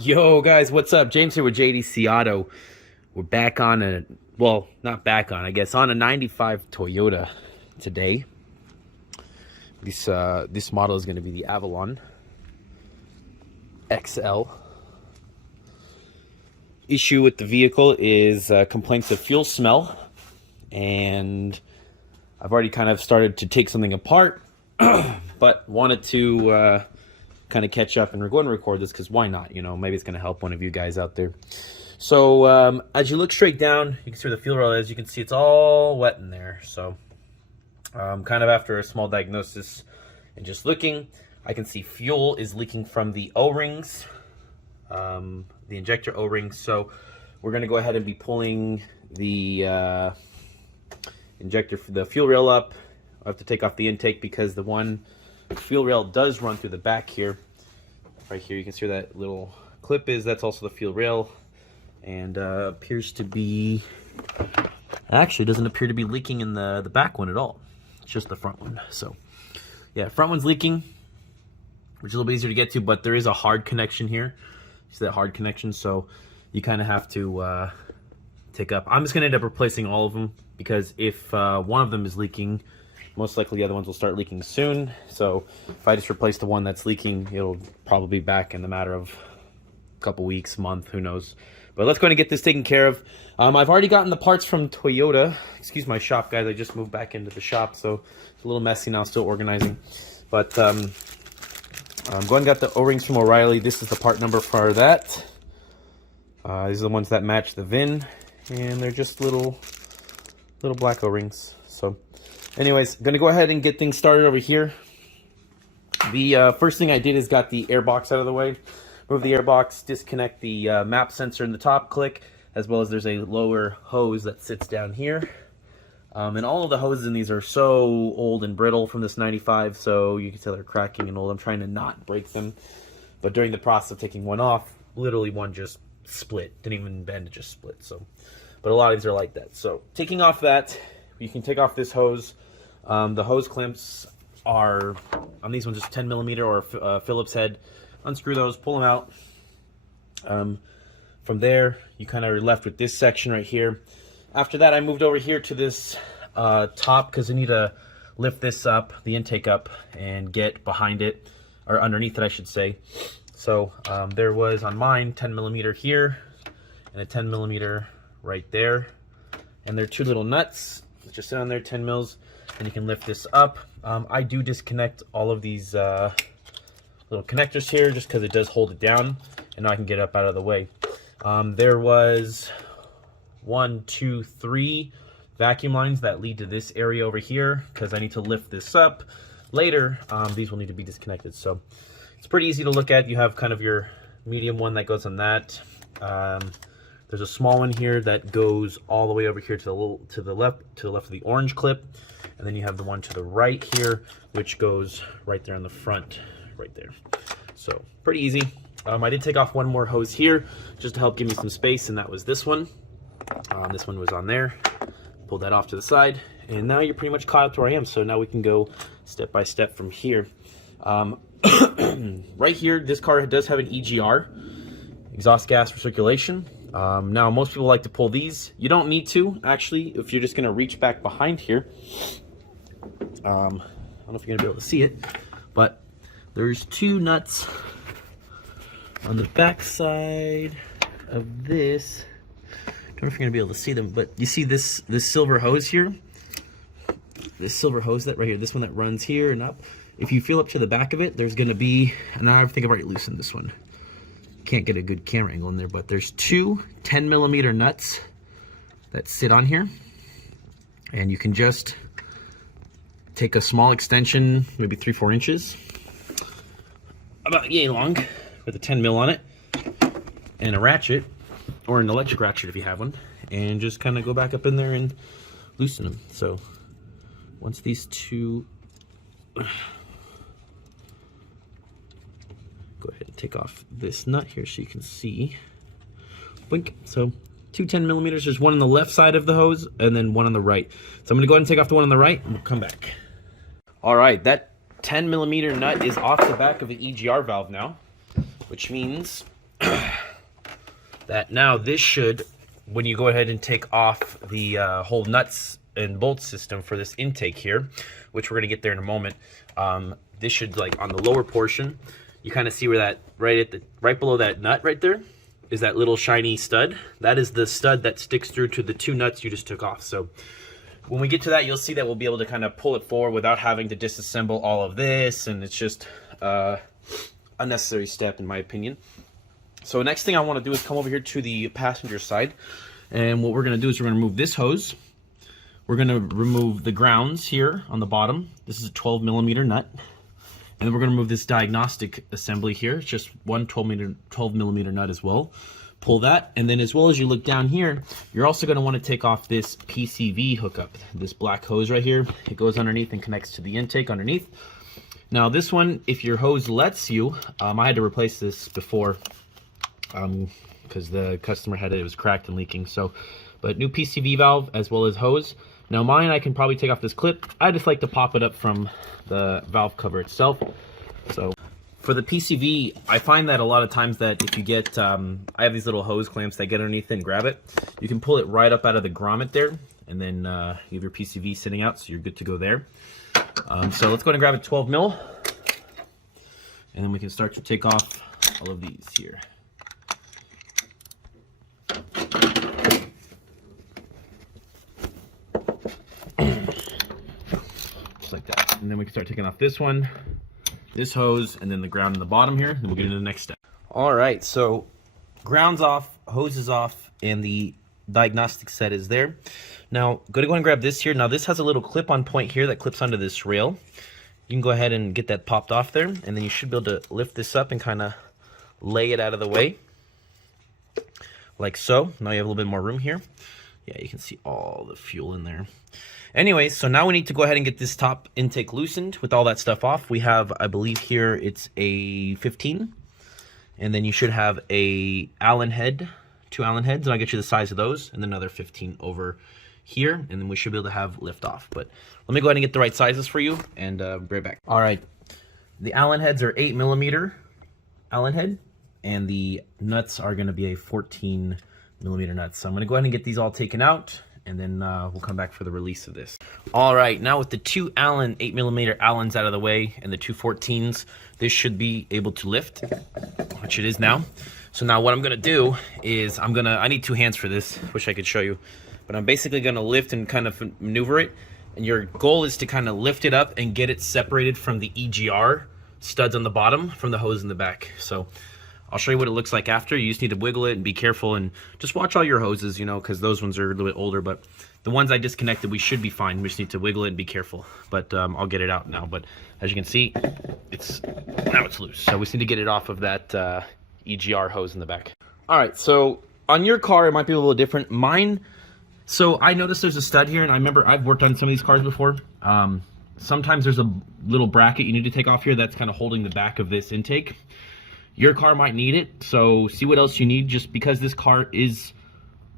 Yo guys, what's up? James here with JDC Auto. We're back on a, well, not back on, I guess, on a 95 Toyota today. This model is going to be the Avalon XL. Issue with the vehicle is complaints of fuel smell, and I've already kind of started to take something apart, but wanted to kind of catch up and we're going to record this because why not? You know, maybe it's going to help one of you guys out there. So as you look straight down, you can see where the fuel rail is. You can see it's all wet in there. So kind of after a small diagnosis and just looking, I can see fuel is leaking from the O-rings, the injector O-rings. So we're going to go ahead and be pulling the injector for the fuel rail up. I have to take off the intake because the one fuel rail does run through the back here. Right here you can see where that little clip is. That's also the fuel rail, and appears to be, actually doesn't appear to be leaking in the back one at all. It's just the front one. So yeah, front one's leaking, which is a little bit easier to get to, but there is a hard connection here. See that hard connection? So you kind of have to take up. I'm just gonna end up replacing all of them because if one of them is leaking, most likely the other ones will start leaking soon. So if I just replace the one that's leaking, it'll probably be back in the matter of a couple weeks, month, who knows. But let's go and get this taken care of. I've already gotten the parts from Toyota. Excuse my shop, guys. I just moved back into the shop, so it's a little messy now, still organizing. But I'm going and got the O-rings from O'Reilly. This is the part number for that. These are the ones that match the VIN, and they're just little black O-rings. So anyways, gonna go ahead and get things started over here. The first thing I did is got the air box out of the way. Move the air box, disconnect the map sensor in the top click, as well as there's a lower hose that sits down here. And all of the hoses in these are so old and brittle from this 95, so you can tell they're cracking and old. I'm trying to not break them, but during the process of taking one off, literally one just split. Didn't even bend, it just split. So, but a lot of these are like that. So taking off that, you can take off this hose. The hose clamps are on these ones just 10 millimeter or Phillips head. Unscrew those, pull them out. From there, you kind of are left with this section right here. After that, I moved over here to this top because I need to lift this up, the intake up, and get behind it, or underneath it, I should say. So there was on mine 10 millimeter here and a 10 millimeter right there, and there are two little nuts. Just sit on there, 10 mils, and you can lift this up. I do disconnect all of these little connectors here just because it does hold it down, and now I can get up out of the way. There was 1, 2, 3 vacuum lines that lead to this area over here because I need to lift this up later. These will need to be disconnected, so it's pretty easy to look at. You have kind of your medium one that goes on that. There's a small one here that goes all the way over here to the left of the orange clip, and then you have the one to the right here, which goes right there on the front, right there. So pretty easy. I did take off one more hose here just to help give me some space, and that was this one. This one was on there. Pulled that off to the side, and now you're pretty much caught up to where I am. So now we can go step by step from here. Right here, this car does have an EGR, exhaust gas recirculation. Now most people like to pull these. You don't need to, actually, if you're just going to reach back behind here. I don't know if you're going to be able to see it, but there's two nuts on the back side of this. I don't know if you're going to be able to see them, but you see this silver hose here? This silver hose that right here, this one that runs here and up. If you feel up to the back of it, there's going to be, and I think I've already loosened this one. Can't get a good camera angle in there, but there's two 10 millimeter nuts that sit on here, and you can just take a small extension, maybe 3-4 inches, about yay long, with a 10 mil on it, and a ratchet, or an electric ratchet if you have one, and just kind of go back up in there and loosen them. So once these two, go ahead and take off this nut here so you can see. Blink. So two 10 millimeters. There's one on the left side of the hose and then one on the right. So I'm going to go ahead and take off the one on the right and we'll come back. All right, that 10 millimeter nut is off the back of the EGR valve now, which means that now this should, when you go ahead and take off the whole nuts and bolt system for this intake here, which we're gonna get there in a moment, this should, like on the lower portion, you kind of see where that right below that nut right there is that little shiny stud. That is the stud that sticks through to the two nuts you just took off. So when we get to that, you'll see that we'll be able to kind of pull it forward without having to disassemble all of this, and it's just unnecessary step in my opinion. So next thing I want to do is come over here to the passenger side, and what we're going to do is we're going to remove this hose. We're going to remove the grounds here on the bottom. This is a 12 millimeter nut. And then we're going to remove this diagnostic assembly here. It's just one 12 millimeter nut as well. Pull that, and then as well as you look down here, you're also going to want to take off this PCV hookup, this black hose right here. It goes underneath and connects to the intake underneath. Now this one, if your hose lets you, I had to replace this before because the customer had it was cracked and leaking. So, but new PCV valve as well as hose. Now mine, I can probably take off this clip. I just like to pop it up from the valve cover itself. So for the PCV, I find that a lot of times that if you get, I have these little hose clamps that get underneath it and grab it. You can pull it right up out of the grommet there, and then you have your PCV sitting out, so you're good to go there. So let's go ahead and grab a 12 mil, and then we can start to take off all of these here. Just like that. And then we can start taking off this one, this hose, and then the ground in the bottom here, and we'll get into the next step. All right, so ground's off, hose is off, and the diagnostic set is there. Now, go ahead and grab this here. Now, this has a little clip-on point here that clips onto this rail. You can go ahead and get that popped off there, and then you should be able to lift this up and kind of lay it out of the way, like so. Now you have a little bit more room here. Yeah, you can see all the fuel in there. Anyway, so now we need to go ahead and get this top intake loosened with all that stuff off. We have, I believe here, it's a 15. And then you should have a Allen head, 2 Allen heads, and I'll get you the size of those, and then another 15 over here, and then we should be able to have lift off. But let me go ahead and get the right sizes for you, and be right back. All right, the Allen heads are 8 millimeter Allen head, and the nuts are gonna be a 14 millimeter nuts. So I'm gonna go ahead and get these all taken out, and then we'll come back for the release of this. All right, now with the 2 Allen 8 millimeter Allens out of the way and the 2 14s, this should be able to lift, which it is now. So now what I'm gonna do is I need 2 hands for this, wish I could show you, but I'm basically gonna lift and kind of maneuver it. And your goal is to kind of lift it up and get it separated from the EGR studs on the bottom from the hose in the back. So I'll show you what it looks like after. You just need to wiggle it and be careful, and just watch all your hoses, you know, because those ones are a little bit older, but the ones I disconnected, we should be fine. We just need to wiggle it and be careful. But I'll get it out now. But as you can see, now it's loose. So we just need to get it off of that EGR hose in the back. All right, so on your car, it might be a little different. Mine, so I noticed there's a stud here, and I remember I've worked on some of these cars before. Sometimes there's a little bracket you need to take off here that's kind of holding the back of this intake. Your car might need it, so see what else you need. Just because this car is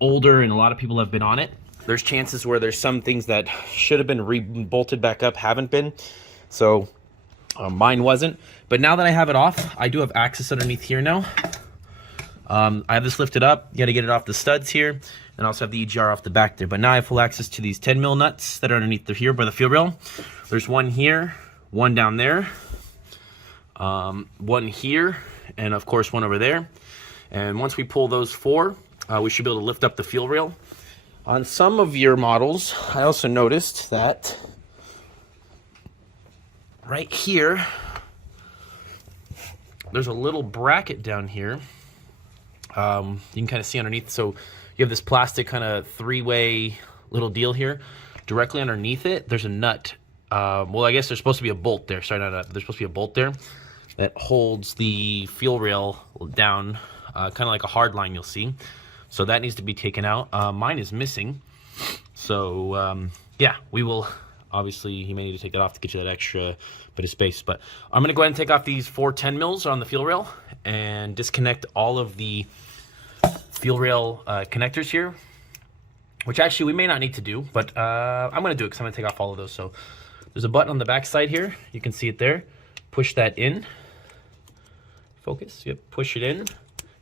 older and a lot of people have been on it, there's chances where there's some things that should have been re-bolted back up, haven't been. So mine wasn't. But now that I have it off, I do have access underneath here now. I have this lifted up. You got to get it off the studs here, and I also have the EGR off the back there. But now I have full access to these 10 mil nuts that are underneath here by the fuel rail. There's one here, one down there, one here, and of course one over there. And once we pull those 4, we should be able to lift up the fuel rail. On some of your models, I also noticed that right here, there's a little bracket down here. You can kind of see underneath. So you have this plastic kind of 3-way little deal here. Directly underneath it, there's a nut. Well, I guess there's supposed to be a bolt there. Sorry, not a nut. There's supposed to be a bolt there that holds the fuel rail down, kind of like a hard line you'll see. So that needs to be taken out. Mine is missing. So yeah, we will, obviously you may need to take that off to get you that extra bit of space. But I'm gonna go ahead and take off these 4 10 mils on the fuel rail and disconnect all of the fuel rail connectors here, which actually we may not need to do, but I'm gonna do it because I'm gonna take off all of those. So there's a button on the back side here. You can see it there. Push that in. Focus. Yep. Push it in.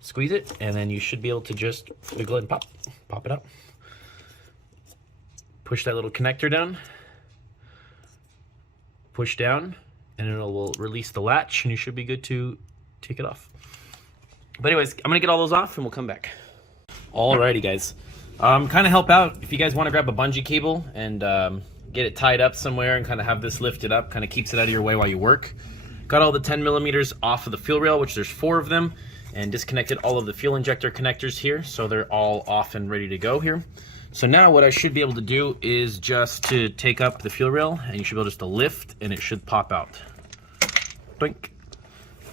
squeeze it, and then you should be able to just wiggle it and pop it out. Push that little connector down, push down, and it will release the latch, and you should be good to take it off. But anyways, I'm gonna get all those off and we'll come back. Alrighty guys, kind of help out if you guys want to grab a bungee cable and get it tied up somewhere and kind of have this lifted up, kind of keeps it out of your way while you work. Got all the 10 millimeters off of the fuel rail, which there's 4 of them, and disconnected all of the fuel injector connectors here, so they're all off and ready to go here. So now what I should be able to do is just to take up the fuel rail, and you should be able just to lift, and it should pop out. Doink.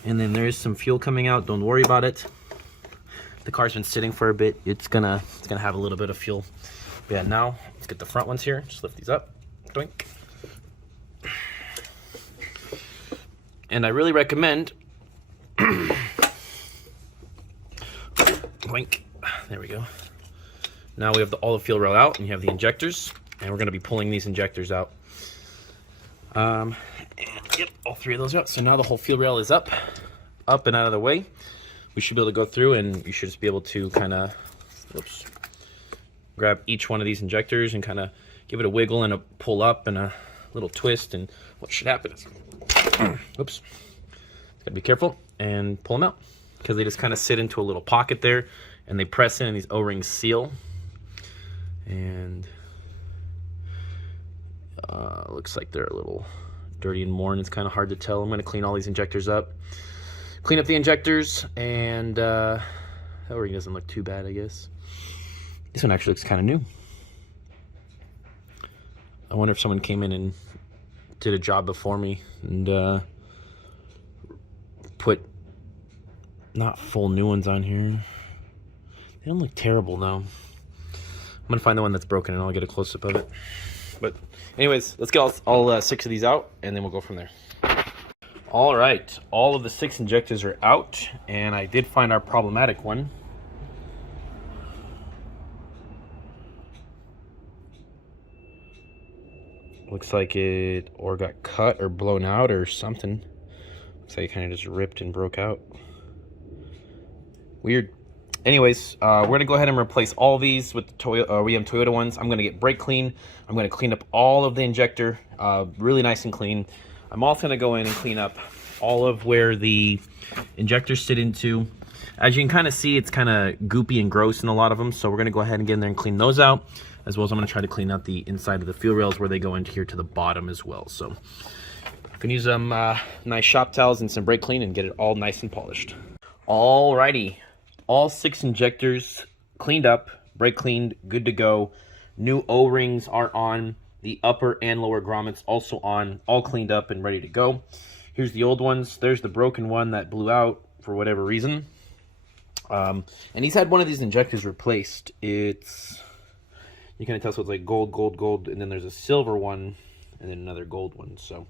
And then there is some fuel coming out, don't worry about it. The car's been sitting for a bit, it's gonna have a little bit of fuel. But yeah, now let's get the front ones here, just lift these up. Doink. And I really recommend doink. There we go. Now we have all the fuel rail out, and you have the injectors, and we're going to be pulling these injectors out. And yep, all 3 of those out. So now the whole fuel rail is up and out of the way. We should be able to go through, and you should just be able to kind of, grab each one of these injectors and kind of give it a wiggle and a pull up and a little twist. And what should happen is, oops, gotta be careful and pull them out, because they just kind of sit into a little pocket there, and they press in, and these O-rings seal. And looks like they're a little dirty and worn. It's kind of hard to tell. I'm going to clean all these injectors up, clean up the injectors, and that O-ring doesn't look too bad, I guess. This one actually looks kind of new. I wonder if someone came in and did a job before me and put not full new ones on here. They don't look terrible though. I'm gonna find the one that's broken and I'll get a close-up of it. But anyways, let's get all 6 of these out, and then we'll go from there. All right, all of the 6 injectors are out, and I did find our problematic one. Looks like it or got cut or blown out or something. Looks like it kind of just ripped and broke out. Weird. Anyways, we're gonna go ahead and replace all these with the Toyota ones. I'm gonna get brake clean. I'm gonna clean up all of the injector, really nice and clean. I'm also gonna go in and clean up all of where the injectors sit into. As you can kind of see, it's kind of goopy and gross in a lot of them, so we're gonna go ahead and get in there and clean those out, as well as I'm gonna try to clean out the inside of the fuel rails where they go into here to the bottom as well. So I'm gonna use some nice shop towels and some brake clean and get it all nice and polished. Alrighty. All 6 injectors cleaned up, brake cleaned, good to go. New O-rings are on. The upper and lower grommets also on, all cleaned up and ready to go. Here's the old ones. There's the broken one that blew out for whatever reason. And he's had one of these injectors replaced. It's, you can tell, so it's like gold, gold, gold, and then there's a silver one, and then another gold one. So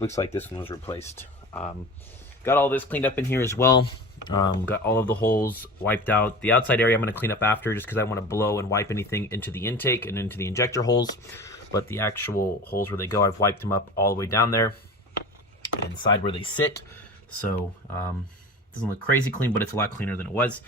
looks like this one was replaced. Got all this cleaned up in here as well. Got all of the holes wiped out. The outside area I'm going to clean up after, just because I want to blow and wipe anything into the intake and into the injector holes. But the actual holes where they go, I've wiped them up all the way down there and inside where they sit. So doesn't look crazy clean, but it's a lot cleaner than it was.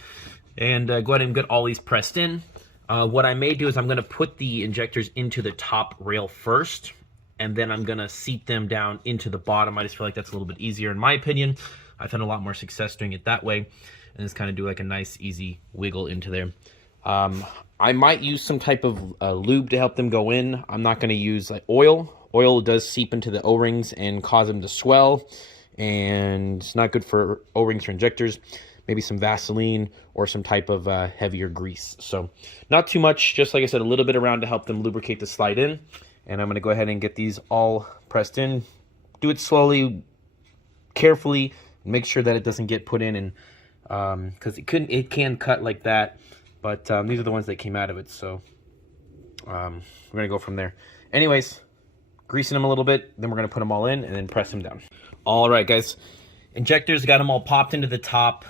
And go ahead and get all these pressed in. What I may do is I'm going to put the injectors into the top rail first, and then I'm going to seat them down into the bottom. I just feel like that's a little bit easier in my opinion. I've had a lot more success doing it that way, and just kind of do like a nice easy wiggle into there. I might use some type of lube to help them go in. I'm not going to use like oil. Oil does seep into the O-rings and cause them to swell, and it's not good for O-rings or injectors. Maybe some Vaseline or some type of heavier grease. So not too much, just like I said, a little bit around to help them lubricate the slide in. And I'm going to go ahead and get these all pressed in. Do it slowly, carefully. Make sure that it doesn't get put in, and because it can cut like that, but these are the ones that came out of it, so we're gonna go from there. Anyways, greasing them a little bit, then we're gonna put them all in and then press them down. All right, guys, injectors, got them all popped into the top.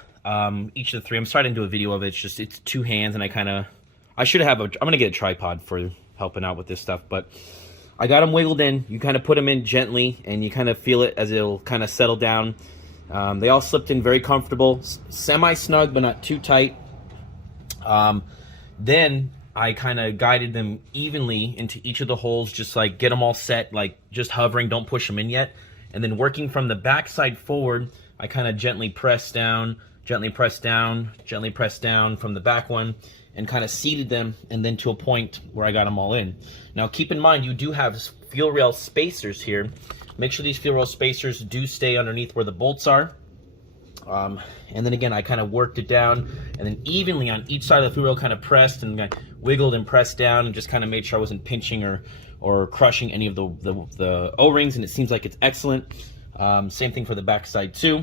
Each of the 3. I'm starting to do a video of it. It's 2 hands, and I should have I'm gonna get a tripod for helping out with this stuff, but I got them wiggled in. You kind of put them in gently, and you kind of feel it as it'll kind of settle down. They all slipped in very comfortable, semi-snug, but not too tight. Then I kind of guided them evenly into each of the holes, just like get them all set, like just hovering, don't push them in yet. And then working from the back side forward, I kind of gently press down, gently press down, gently press down from the back one, and kind of seated them, and then to a point where I got them all in. Now keep in mind, you do have fuel rail spacers here. Make sure these fuel rail spacers do stay underneath where the bolts are. And then again, I kind of worked it down, and then evenly on each side of the fuel rail kind of pressed and wiggled and pressed down, and just kind of made sure I wasn't pinching or crushing any of the O-rings, and it seems like it's excellent. Same thing for the back side too.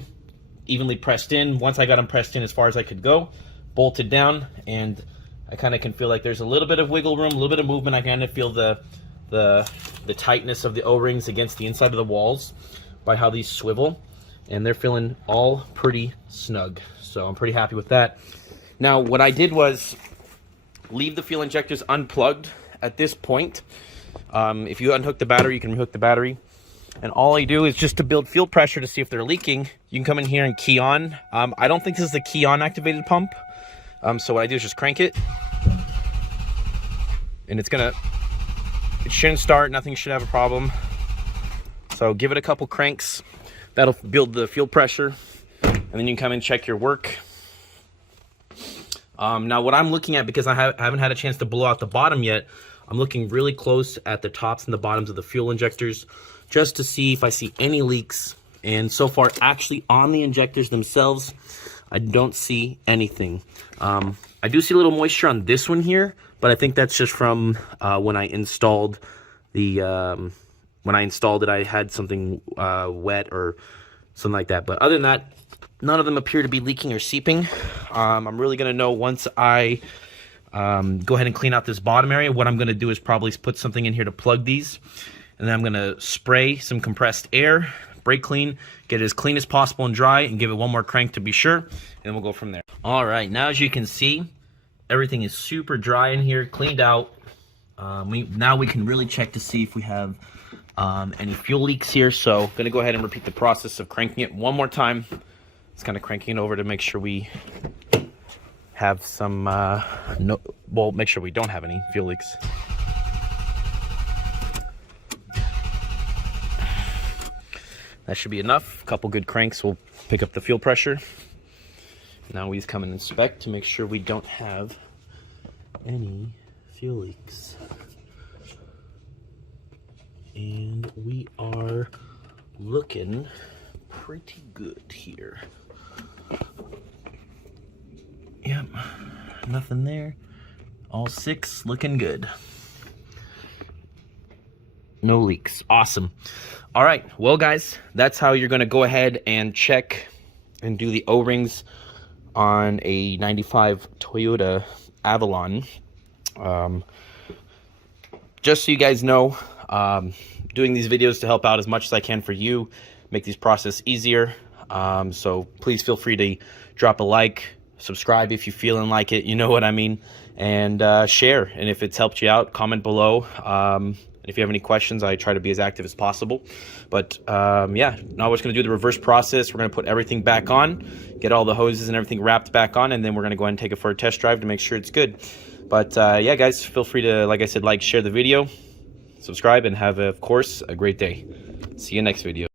Evenly pressed in. Once I got them pressed in as far as I could go, bolted down, and I kind of can feel like there's a little bit of wiggle room, a little bit of movement. I kind of feel the tightness of the O-rings against the inside of the walls by how these swivel, and they're feeling all pretty snug. So I'm pretty happy with that. Now what I did was leave the fuel injectors unplugged at this point. If you unhook the battery, you can rehook the battery. And all I do is just to build fuel pressure to see if they're leaking. You can come in here and key on. I don't think this is the key on activated pump. So what I do is just crank it. And it shouldn't start, nothing should have a problem. So give it a couple cranks. That'll build the fuel pressure. And then you can come and check your work. Now what I'm looking at, because I haven't had a chance to blow out the bottom yet, I'm looking really close at the tops and the bottoms of the fuel injectors, just to see if I see any leaks. And so far, actually on the injectors themselves, I don't see anything. I do see a little moisture on this one here, but I think that's just from when I installed it, I had something wet or something like that. But other than that, none of them appear to be leaking or seeping. I'm really gonna know once I go ahead and clean out this bottom area. What I'm gonna do is probably put something in here to plug these, and then I'm gonna spray some compressed air, brake clean, get it as clean as possible and dry, and give it one more crank to be sure, and then we'll go from there. All right, now as you can see, everything is super dry in here, cleaned out. Now we can really check to see if we have any fuel leaks here. So I'm gonna go ahead and repeat the process of cranking it one more time. It's kind of cranking it over to make sure we have some, make sure we don't have any fuel leaks. That should be enough. A couple good cranks will pick up the fuel pressure. Now we just come and inspect to make sure we don't have any fuel leaks. And we are looking pretty good here. Yep, nothing there. All 6 looking good. No leaks. Awesome. All right, well guys, that's how you're going to go ahead and check and do the O-rings on a 95 Toyota Avalon. Just so you guys know, doing these videos to help out as much as I can for you, make these process easier. So please feel free to drop a like, subscribe if you're feeling like it, you know what I mean, and share. And if it's helped you out, comment below. If you have any questions, I try to be as active as possible. But yeah, now we're just going to do the reverse process. We're going to put everything back on, get all the hoses and everything wrapped back on, and then we're going to go ahead and take it for a test drive to make sure it's good. But yeah, guys, feel free to, like I said, share the video, subscribe, and have, of course, a great day. See you next video.